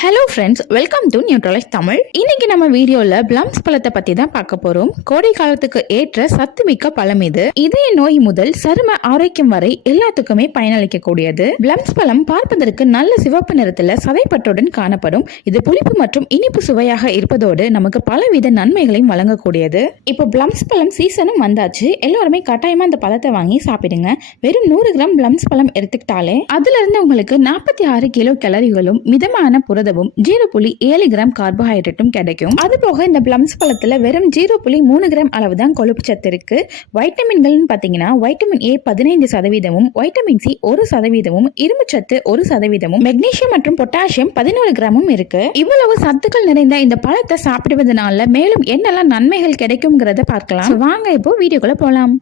Hello friends, welcome to neutralise Tamil. இன்னைக்கு நம்ம வீடியோல பிளம்ஸ் பழத்தை பத்தி தான் பார்க்க போறோம். கோடை காலத்துக்கு ஏற்ற சத்துமிக்க பழம் இது. இதய நோய் முதல் சரும ஆரோக்கியம் வரை எல்லாத்துக்குமே பயனளிக்கக்கூடியது. பிளம்ஸ் பழம் பார்ப்பதற்கு நல்ல சிவப்பு நிறத்துல சதைப்பற்றுடன் காணப்படும். இது புளிப்பு மற்றும் இனிப்பு சுவையாக இருப்பதோடு நமக்கு பலவித நன்மைகளையும் வழங்கக்கூடியது. இப்போ பிளம்ஸ் பழம் சீசனும் வந்தாச்சு. எல்லாருமே கட்டாயமா இந்த பழத்தை வாங்கி சாப்பிடுங்க. வெறும் 100 கிராம் பிளம்ஸ் பழம் எடுத்துக்கிட்டாலே அதுல இருந்து உங்களுக்கு 46 கிலோ கேலரிகளும் மிதமான புரதமும் 0.7 கிராம் கார்போஹைட்ரேட்டும் கிடைக்கும். அது போக இந்த பிளம்ஸ் பழத்துல வெறும் 0.3 கிராம் அளவு தான் கொழுப்பு சத்து இருக்கு. வைட்டமின்கள் பாத்தீங்கன்னா வைட்டமின் ஏ 15%, வைட்டமின் சி 1%, இரும்பு சத்து 1%, மெக்னீசியம் மற்றும் பொட்டாசியம் 11 கிராமும் இருக்கு. இவ்வளவு சத்துக்கள் நிறைந்த இந்த பழத்தை சாப்பிடுவதனால மேலும் என்னெல்லாம் நன்மைகள் கிடைக்கும்ங்கிறத பார்க்கலாம். வாங்க இப்போ வீடியோக்குள்ள போலாம்.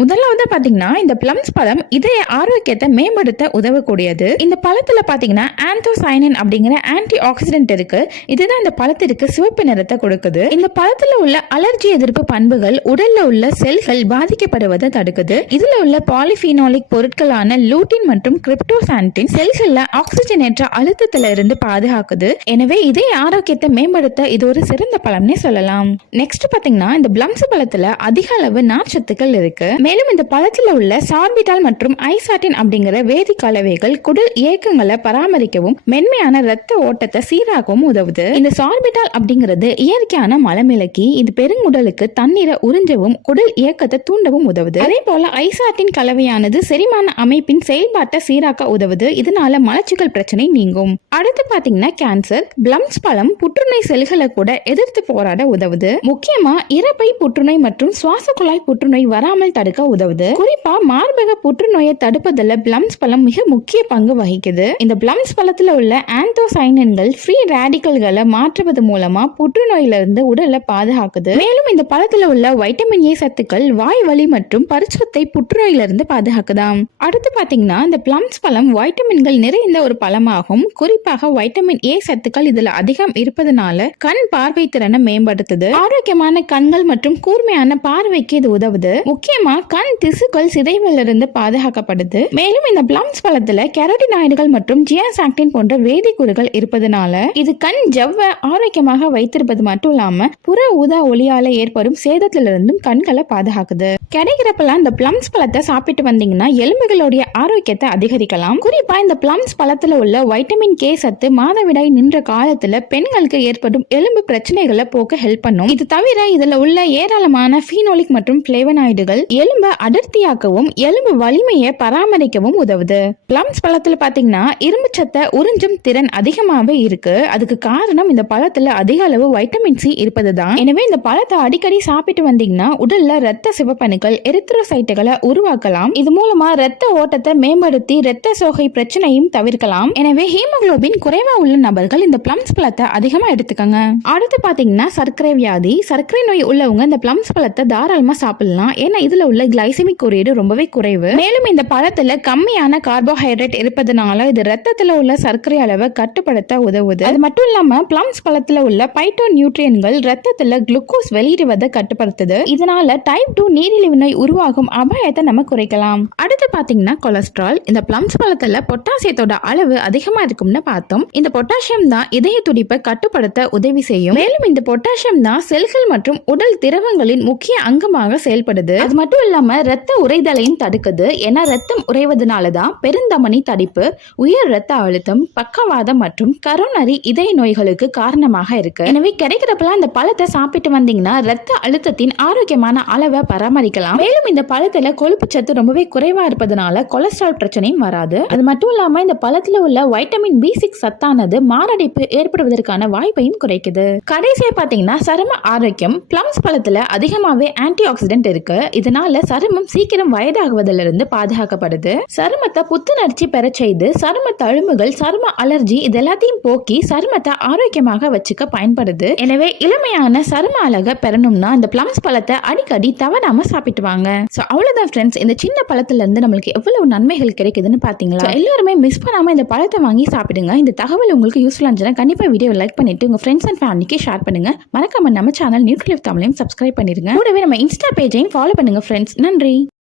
முதலாவது பாத்தீங்கன்னா இந்த பிளம்ஸ் பழம் இதய ஆரோக்கியத்தை மேம்படுத்த உதவக்கூடியது. இந்த பழத்துல பாத்தீங்கன்னா ஆந்தோசைனின் அப்படிங்கிற ஆன்டி ஆக்சிடென்ட் இருக்கு. இதுதான் இந்த பழத்திற்கு சிவப்பு நிறத்தை கொடுக்குது. இந்த பழத்துல உள்ள அலர்ஜி எதிர்ப்பு பண்புகள் உடல்ல உள்ள செல்கள் பாதிக்கப்படுவதை தடுக்குது. இதுல உள்ள பாலிஃபீனாலிக் பொருட்களான லூட்டின் மற்றும் கிரிப்டோசான்டின் செல்கள்ல ஆக்சிஜனேற்ற அழுத்தத்துல இருந்து பாதுகாக்குது. எனவே இதய ஆரோக்கியத்தை மேம்படுத்த இது ஒரு சிறந்த பழம்னே சொல்லலாம். நெக்ஸ்ட் பாத்தீங்கன்னா இந்த பிளம்ஸ் பழத்துல அதிக அளவு நார்ச்சத்துக்கள் இருக்கு. மேலும் இந்த பழத்துல உள்ள சார்பிட்டால் மற்றும் ஐசாட்டின் அப்படிங்கிற வேதி கலவைகள் குடல் இயக்கங்களை பராமரிக்கவும் மென்மையான ரத்த ஓட்டத்தை சீராகவும் உதவுது. இந்த சார்பிட்டால் அப்படிங்கிறது இயற்கையான மலமிளக்கி. இது பெருங்குடலுக்கு தண்ணீரை உறிஞ்சவும் குடல் இயக்கத்தை தூண்டவும் உதவுது. அதே போல ஐசாட்டின் கலவையானது செரிமான அமைப்பின் செயல்பாட்டை சீராக்க உதவுது. இதனால மலச்சிக்கல் பிரச்சனை நீங்கும். அடுத்து பாத்தீங்கன்னா கேன்சர். பிளம்ஸ் பழம் புற்றுநோய் செல்களை கூட எதிர்த்து போராட உதவுது. முக்கியமா இரைப்பை புற்றுநோய் மற்றும் சுவாச குழாய் புற்றுநோய் வராமல் தடுக்க உதவுது. குறிப்பா மார்பக புற்றுநோயை தடுப்பதில் பிளம்ஸ் பழம் மிக முக்கிய பங்கு வகிக்குது. இந்த பிளம்ஸ் பழத்துல உள்ள ஆந்தோசைனின்கள் ஃப்ரீ ரேடிக்கல்களை மாற்றுவது மூலமா புற்றுநோயிலிருந்து உடலை பாதுகாக்குது. மேலும் இந்த பழத்துல உள்ள வைட்டமின் ஏ சத்துக்கள் வாய் வலி மற்றும் பரிசுத்தை புற்றுநோயிலிருந்து பாதுகாக்குதாம். அடுத்து பாத்தீங்கன்னா இந்த பிளம்ஸ் பழம் வைட்டமின்கள் நிறைந்த ஒரு பழமாகும். குறிப்பாக வைட்டமின் ஏ சத்துக்கள் இதுல அதிகம் இருப்பதனால கண் பார்வை திறனை மேம்படுத்துது. ஆரோக்கியமான கண்கள் மற்றும் கூர்மையான பார்வைக்கு இது உதவுது. முக்கியமா கண் திசுக்கள் சிதைவிலிருந்து பாதுகாக்கப்படுது. மேலும் இந்த பிளம்ஸ் பழத்துல கெரோட்டினாய்டுகள் மற்றும் ஜியாசாக்டின் போன்ற வேதிக்கூறுகள் இருப்பதனால இது கண் ஜவ்வை ஆரோக்கியமாக வைத்திருப்பது மட்டும் இல்லாம புற ஊதா ஒளியால ஏற்படும் சேதத்திலிருந்தும் கண்களை பாதுகாக்குது. கிடைக்கிறப்பெல்லாம் இந்த பிளம்ஸ் பழத்தை சாப்பிட்டு வந்தீங்கன்னா எலும்புகளுடைய ஆரோக்கியத்தை அதிகரிக்கலாம். குறிப்பா இந்த பிளம்ஸ் பழத்துல உள்ள வைட்டமின் கே சத்து மாதவிடாய் நின்ற காலத்துல பெண்களுக்கு ஏற்படும் எலும்பு பிரச்சனைகளை போக்க ஹெல்ப் பண்ணும். இது தவிர இதுல உள்ள ஏராளமான ஃபீனோலிக் மற்றும் பிளேவனாய்டுகள் எலும்பு அடர்த்தியாக்கவும் எலும்பு வலிமையை பராமரிக்கவும் உதவுது. பிளம்ஸ் பழத்துல பாத்தீங்கன்னா இரும்பு சத்தை உறிஞ்சும் திறன் அதிகமாவே இருக்கு. அதுக்கு காரணம் இந்த பழத்துல அதிக அளவு வைட்டமின் சி இருப்பதுதான். எனவே இந்த பழத்தை அடிக்கடி சாப்பிட்டு வந்தீங்கன்னா உடல்ல ரத்த சிவப்பணுக்கள் எரித்ரோசைட்டுகளை உருவாக்கலாம். இது மூலமா ரத்த ஓட்டத்தை மேம்படுத்தி ரத்த சோகை பிரச்சனையும் தவிர்க்கலாம். எனவே ஹீமோகுளோபின் குறைவா உள்ள நபர்கள் இந்த பிளம்ஸ் பழத்தை அதிகமா எடுத்துக்கங்க. அடுத்து பாத்தீங்கன்னா சர்க்கரை வியாதி, சர்க்கரை நோய் உள்ளவங்க இந்த பிளம்ஸ் பழத்தை தாராளமா சாப்பிடலாம். ஏன்னா இதுல உள்ள கிளைசமிக் குறியீடு ரொம்பவே குறைவு. மேலும் இந்த பழத்துல கம்மியான கார்போஹைட்ரேட் இருப்பதனால இது ரத்தத்துல உள்ள சர்க்கரை அளவை கட்டுப்படுத்த உதவுது. அது மட்டும் இல்லாம பிளம்ஸ் பழத்துல உள்ள பைட்டோ நியூட்ரியன்கள் ரத்தத்துல குளுக்கோஸ் வெளியிடுவதை கட்டுப்படுத்துது. இதனால டைப் 2 நீரிழிவு நோய் உருவாகும் அபாயத்தை நம்ம குறைக்கலாம். அடுத்து பாத்தீங்கன்னா கொலஸ்ட்ரால். இந்த பிளம்ஸ் பழத்துல பொட்டாசியத்தோட அளவு அதிகமா இருக்கும்னு பார்த்தோம். இந்த பொட்டாசியம் தான் இதய துடிப்பை கட்டுப்படுத்த உதவி செய்யும். மேலும் இந்த பொட்டாசியம் தான் செல்கள் மற்றும் உடல் திரவங்களின் முக்கிய அங்கமாக செயல்படுது. அது மட்டும் இல்லாம ரத்த உறைதலையும் தடுக்குது. ஏன்னா ரத்தம் உறைவதனாலதான் பெருந்தமனி தடிப்பு, உயர் ரத்த அழுத்தம், பக்கவாதம் மற்றும் கரோனரி இதய நோய்களுக்கு காரணமாக இருக்கு. எனவே கிடைக்கிறப்பெல்லாம் இந்த பழத்தை சாப்பிட்டு வந்தீங்கன்னா ரத்த அழுத்தத்தின் ஆரோக்கியமான அளவை பராமரிக்கலாம். மேலும் இந்த பழத்துல கொழுப்பு சத்து ரொம்பவே குறைவா இருப்பதனால கொலஸ்ட்ரால் பிரச்சனையும் வராது. அது மட்டும் இல்லாம இந்த பழத்துல உள்ள வைட்டமின் B6 சத்தானது மாரடைப்பு ஏற்படுவதற்கான வாய்ப்பையும் குறைக்குது. கடைசியா பாத்தீங்கன்னா சரும ஆரோக்கியம். பிளம்ஸ் பழத்துல அதிகமாவே ஆன்டி ஆக்சிடென்ட் இருக்கு. இதனால சருமம் சீக்கிரம் வயதாகுவதிலிருந்து பாதுகாக்கப்படுது. சருமத்தை புத்துணர்ச்சி பெற செய்து சரும தழும்புகள், சரும அலர்ஜி இது எல்லாத்தையும் போக்கி சருமத்தை ஆரோக்கியமாக வச்சுக்க பயன்படுது. எனவே இளமையான சரும அழகை பெறணும்னா இந்த பிளம்ஸ் பழத்தை அடிக்கடி தவறாம சாப்பிட்டு வாங்க. அவ்வளவுதான் ஃப்ரெண்ட்ஸ், இந்த சின்ன பழத்துல இருந்து நம்மளுக்கு எவ்வளவு நன்மைகள் கிடைக்குதுன்னு பாத்தீங்களா? எல்லாருமே மிஸ் பண்ணாம இந்த பழத்தை வாங்கி சாப்பிடுங்க. இந்த தகவல் உங்களுக்கு யூஸ்ஃபுல்லா இருந்துச்சுன்னா கண்டிப்பா வீடியோ லைக் பண்ணிட்டு உங்க ஃப்ரெண்ட்ஸ் அண்ட் ஃபேமிலிக்கு ஷேர் பண்ணுங்க. மறக்காம நம்ம சேனல் நியூட்ரலைஸ் தமிழையும் சப்ஸ்கிரைப் பண்ணிருங்க. கூடவே நம்ம இன்ஸ்டா பேஜையும் ஃபாலோ பண்ணுங்க ஃப்ரெண்ட்ஸ். நன்றி.